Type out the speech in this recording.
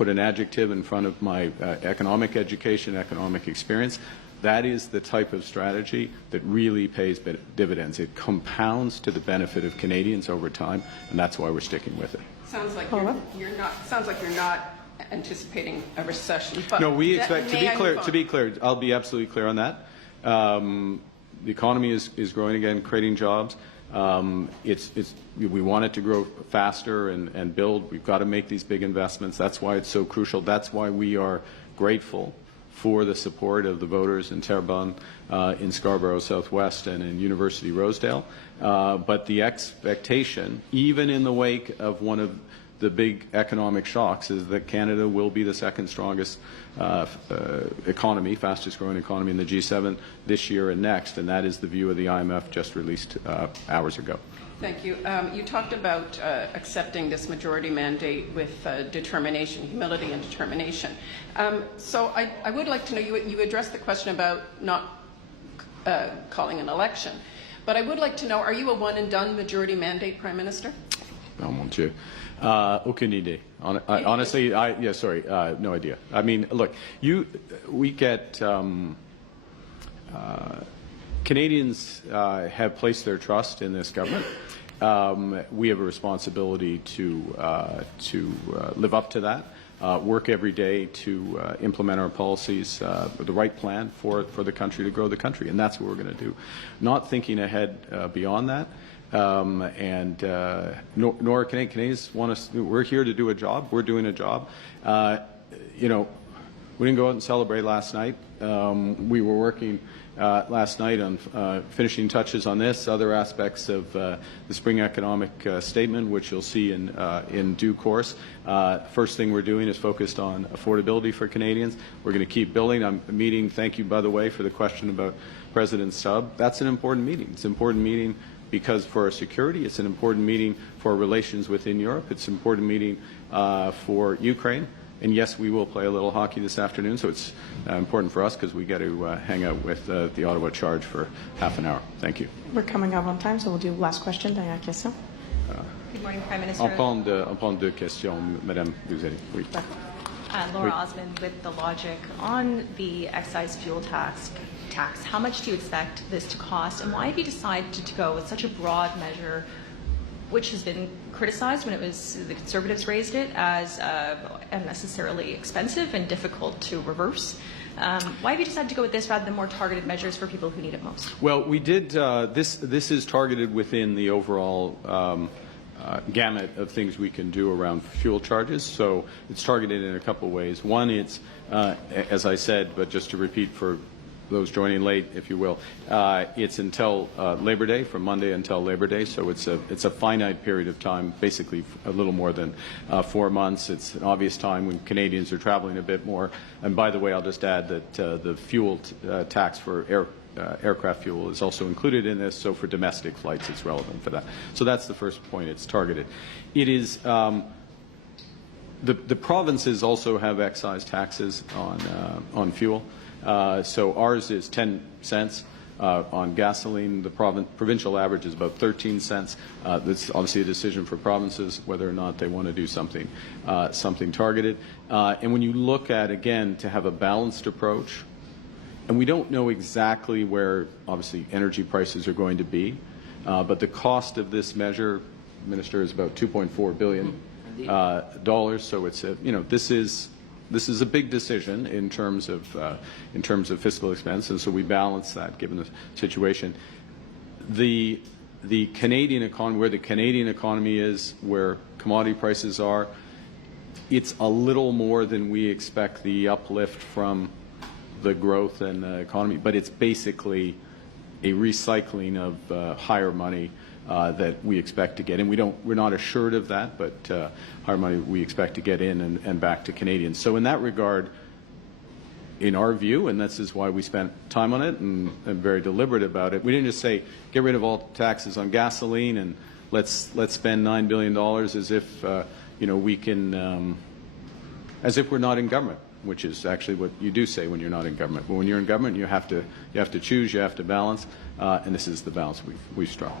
put an adjective in front of my economic education, economic experience. That is the type of strategy that really pays dividends. It compounds to the benefit of Canadians over time, and that's why we're sticking with it. Sounds like you're not. Sounds like you're not anticipating a recession. But no, we expect to be clear. I'll be absolutely clear on that. The economy is growing again, creating jobs. We want it to grow faster and build. We've got to make these big investments. That's why it's so crucial. That's why we are grateful for the support of the voters in Terrebonne, in Scarborough Southwest, and in University Rosedale. But the expectation, even in the wake of one of the big economic shocks, is that Canada will be the second strongest economy, fastest growing economy in the G7 this year and next, and that is the view of the IMF just released hours ago. Thank you. You talked about accepting this majority mandate with determination, humility and determination. So I would like to know, you addressed the question about not calling an election, but I would like to know, are you a one-and-done majority mandate Prime Minister? Oh, mon Dieu. Aucune idée. Honestly, no idea. I mean, look, we get Canadians have placed their trust in this government. We have a responsibility to live up to that, work every day to implement our policies, the right plan for the country to grow the country, and that's what we're going to do. Not thinking ahead beyond that. Nor Canadians want us. We're here to do a job. We're doing a job. We didn't go out and celebrate last night. We were working last night on finishing touches on this, other aspects of the spring economic statement, which you'll see in due course. First thing we're doing is focused on affordability for Canadians. We're going to keep building. I'm meeting. Thank you, by the way, for the question about President Stubb. That's an important meeting. It's an important meeting because for our security, it's an important meeting for our relations within Europe. It's an important meeting for Ukraine. And yes, we will play a little hockey this afternoon, so it's important for us because we get to hang out with the Ottawa Charge for half an hour. Thank you. We're coming up on time, so we'll do last question. Dernière question. Good morning, Prime Minister. On prend deux questions, Madame Buzeli. Oui. Laura Osmond with The Logic. On the excise fuel tax, how much do you expect this to cost, and why have you decided to go with such a broad measure, which has been criticized when the Conservatives raised it as unnecessarily expensive and difficult to reverse? Why have you decided to go with this rather than more targeted measures for people who need it most? Well, we did. This is targeted within the overall gamut of things we can do around fuel charges. So it's targeted in a couple of ways. One, it's as I said, but just to repeat for those joining late, if you will, it's until Labor Day, from Monday until Labor Day, so it's a finite period of time, basically a little more than 4 months. It's an obvious time when Canadians are traveling a bit more. And by the way, I'll just add that the fuel tax for aircraft fuel is also included in this, so for domestic flights it's relevant for that. So that's the first point. It's targeted. It is the provinces also have excise taxes on fuel. So ours is 10 cents on gasoline. The provincial average is about 13 cents. That's obviously a decision for provinces whether or not they want to do something targeted. And when you look at, again, to have a balanced approach, and we don't know exactly where, obviously, energy prices are going to be, but the cost of this measure, Minister, is about $2.4 billion. So it's this is a big decision in terms of fiscal expense, and so we balance that given the situation. The Canadian economy, where the Canadian economy is, where commodity prices are, it's a little more than we expect the uplift from the growth in the economy, but it's basically a recycling of higher money that we expect to get in. We're not assured of that, but higher money we expect to get in and back to Canadians. So in that regard, in our view, and this is why we spent time on it and very deliberate about it, we didn't just say get rid of all taxes on gasoline and let's spend $9 billion as if we can, as if we're not in government, which is actually what you do say when you're not in government. But when you're in government, you have to choose, you have to balance, and this is the balance we've struck.